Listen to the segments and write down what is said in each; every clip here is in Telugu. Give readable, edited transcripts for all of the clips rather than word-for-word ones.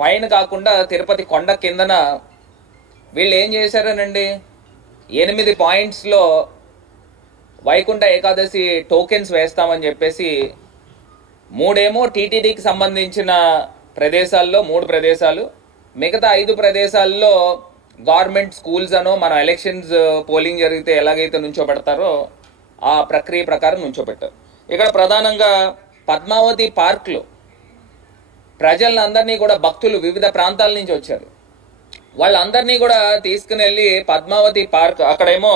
పైన కాకుండా తిరుపతి కొండ కిందన వీళ్ళు ఏం చేశారనండి, 8 పాయింట్స్లో వైకుంఠ ఏకాదశి టోకెన్స్ వేస్తామని చెప్పేసి 3 టీటీడీకి సంబంధించిన ప్రదేశాల్లో 3 ప్రదేశాలు, మిగతా 5 ప్రదేశాల్లో గవర్నమెంట్ స్కూల్స్ అనో మన ఎలక్షన్స్ పోలింగ్ జరిగితే ఎలాగైతే నుంచోబెడతారో ఆ ప్రక్రియ ప్రకారం నుంచోబెట్టారు. ఇక్కడ ప్రధానంగా పద్మావతి పార్క్లో ప్రజలందరినీ కూడా భక్తులు వివిధ ప్రాంతాల నుంచి వచ్చారు. వాళ్ళందరినీ కూడా తీసుకుని వెళ్ళి పద్మావతి పార్క్, అక్కడేమో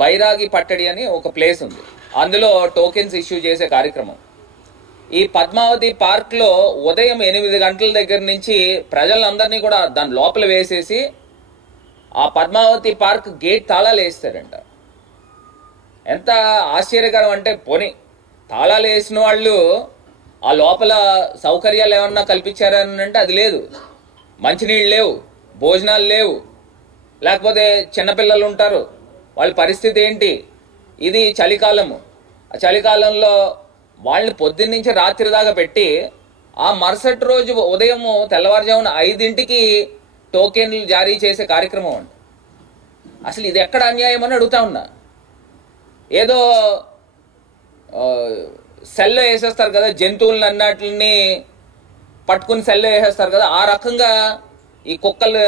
బైరాగి పట్టడి అని ఒక ప్లేస్ ఉంది, అందులో టోకెన్స్ ఇష్యూ చేసే కార్యక్రమం. ఈ పద్మావతి పార్క్లో ఉదయం 8 గంటల దగ్గర నుంచి ప్రజలందరినీ కూడా దాని లోపల వేసేసి ఆ పద్మావతి పార్క్ గేట్ తాళాలు వేస్తారంట. ఎంత ఆశ్చర్యకరం అంటే, పోనీ తాళాలు వేసిన వాళ్ళు ఆ లోపల సౌకర్యాలు ఏమన్నా కల్పించారని అంటే అది లేదు. మంచినీళ్ళు లేవు, భోజనాలు లేవు, లేకపోతే చిన్నపిల్లలు ఉంటారు, వాళ్ళ పరిస్థితి ఏంటి? ఇది చలికాలము. ఆ చలికాలంలో వాళ్ళని పొద్దున్నుంచి రాత్రి దాకా పెట్టి ఆ మరుసటి రోజు ఉదయం తెల్లవారుజామున 5ంటికి టోకెన్లు జారీ చేసే కార్యక్రమం అండి. అసలు ఇది ఎక్కడ అన్యాయం అని అడుగుతా ఉన్నా. ఏదో సెల్లో వేసేస్తారు కదా, జంతువులను అన్నట్లని పట్టుకుని సెల్లో వేసేస్తారు కదా, ఆ రకంగా ఈ కుక్కలు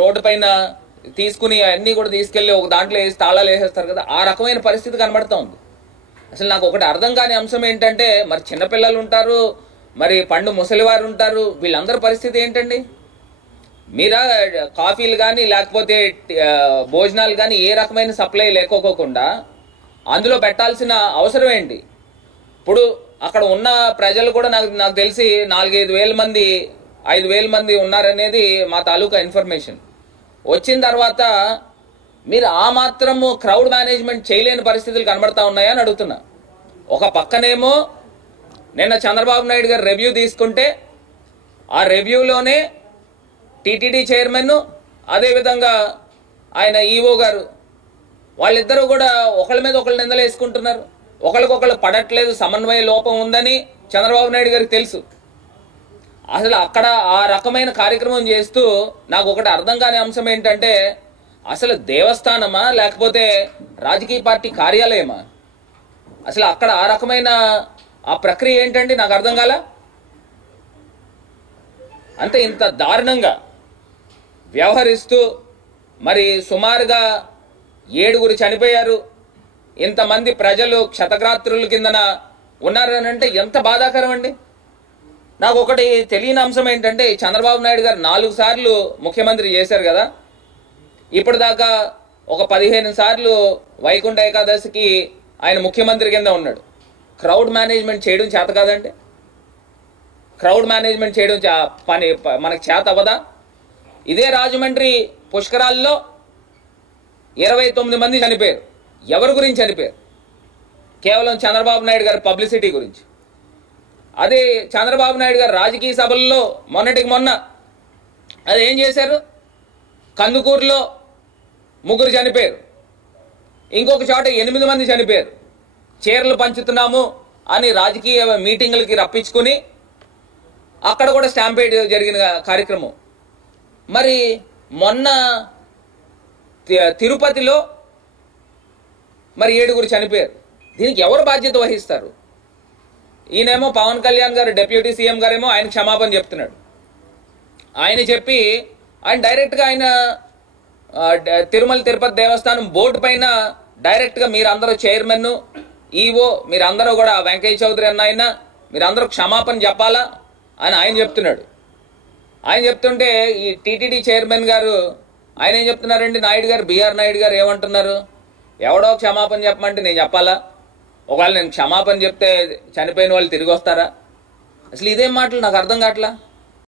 రోడ్డు పైన తీసుకుని అన్నీ కూడా తీసుకెళ్ళి ఒక దాంట్లో వేసి తాళాలు వేసేస్తారు కదా, ఆ రకమైన పరిస్థితి కనబడుతూ ఉంది. అసలు నాకు ఒకటి అర్థం కాని అంశం ఏంటంటే, మరి చిన్నపిల్లలు ఉంటారు, మరి పండు ముసలివారు ఉంటారు, వీళ్ళందరి పరిస్థితి ఏంటండి? మీరా కాఫీలు కానీ లేకపోతే భోజనాలు కానీ ఏ రకమైన సప్లై లేకోకుండా అందులో పెట్టాల్సిన అవసరం ఏంటి? ఇప్పుడు అక్కడ ఉన్న ప్రజలు కూడా నాకు తెలిసి 4-5 వేల మంది 5,000 మంది ఉన్నారనేది మా తాలూకా ఇన్ఫర్మేషన్. వచ్చిన తర్వాత మీరు ఆ మాత్రము క్రౌడ్ మేనేజ్మెంట్ చేయలేని పరిస్థితులు కనబడతా ఉన్నాయని అడుగుతున్నా. ఒక పక్కనేమో నిన్న చంద్రబాబు నాయుడు గారు రివ్యూ తీసుకుంటే ఆ రివ్యూలోనే టీటీడీ చైర్మన్, అదేవిధంగా ఆయన ఈఓ గారు, వాళ్ళిద్దరూ కూడా ఒకళ్ళ మీద ఒకళ్ళు నిందలు వేసుకుంటున్నారు. ఒకరికొకళ్ళు పడట్లేదు, సమన్వయ లోపం ఉందని చంద్రబాబు నాయుడు గారికి తెలుసు. అసలు అక్కడ ఆ రకమైన కార్యక్రమం చేస్తూ నాకు ఒకటి అర్థం కాని అంశం ఏంటంటే, అసలు దేవస్థానమా లేకపోతే రాజకీయ పార్టీ కార్యాలయమా? అసలు అక్కడ ఆ రకమైన ఆ ప్రక్రియ ఏంటండి? నాకు అర్థం కాల. అంతే ఇంత దారుణంగా వ్యవహరిస్తూ మరి సుమారుగా 7 చనిపోయారు, ఇంతమంది ప్రజలు క్షతగాత్రుల కిందన ఉన్నారని అంటే ఎంత బాధాకరం అండి. నాకు ఒకటి తెలియని అంశం ఏంటంటే, చంద్రబాబు నాయుడు గారు 4 సార్లు ముఖ్యమంత్రి చేశారు కదా, ఇప్పటిదాకా ఒక 15 సార్లు వైకుంఠ ఏకాదశికి ఆయన ముఖ్యమంత్రి కింద ఉన్నాడు. క్రౌడ్ మేనేజ్మెంట్ చేయడం చేత కాదండి? క్రౌడ్ మేనేజ్మెంట్ చేయడం పని మనకు చేత అవ్వదా? ఇదే రాజమండ్రి పుష్కరాల్లో 29 మంది చనిపోయారు. ఎవరి గురించి చనిపోయారు? కేవలం చంద్రబాబు నాయుడు గారి పబ్లిసిటీ గురించి. అదే చంద్రబాబు నాయుడు గారు రాజకీయ సభల్లో మొన్నటికి మొన్న అది ఏం చేశారు? కందుకూరులో 3 చనిపోయారు, ఇంకొక చోట 8 మంది చనిపోయారు. చీరలు పంచుతున్నాము అని రాజకీయ మీటింగులకి రప్పించుకుని అక్కడ కూడా స్టాంపేడ్ జరిగిన కార్యక్రమం. మరి మొన్న తిరుపతిలో మరి 7 చనిపోయారు. దీనికి ఎవరు బాధ్యత వహిస్తారు? ఈయనేమో పవన్ కళ్యాణ్ గారు, డిప్యూటీ సీఎం గారేమో ఆయన క్షమాపణ చెప్తున్నాడు. ఆయన చెప్పి ఆయన డైరెక్ట్గా ఆయన తిరుమల తిరుపతి దేవస్థానం బోర్డు పైన డైరెక్ట్గా మీరందరూ చైర్మన్, ఈఓ, మీరందరూ కూడా వెంకయ్య చౌదరి అన్న ఆయన మీరందరూ క్షమాపణ చెప్పాలా అని ఆయన చెప్తున్నాడు. ఆయన చెప్తుంటే ఈ టీటీడీ చైర్మన్ గారు ఆయన ఏం చెప్తున్నారండి, నాయుడు గారు, బిఆర్ నాయుడు గారు ఏమంటున్నారు, ఎవడో క్షమాపణ చెప్పమంటే నేను చెప్పాలా? ఒకవేళ నేను క్షమాపణ చెప్తే చనిపోయిన వాళ్ళు తిరిగి వస్తారా? అసలు ఇదేం మాటలు నాకు అర్థం కావట్లా.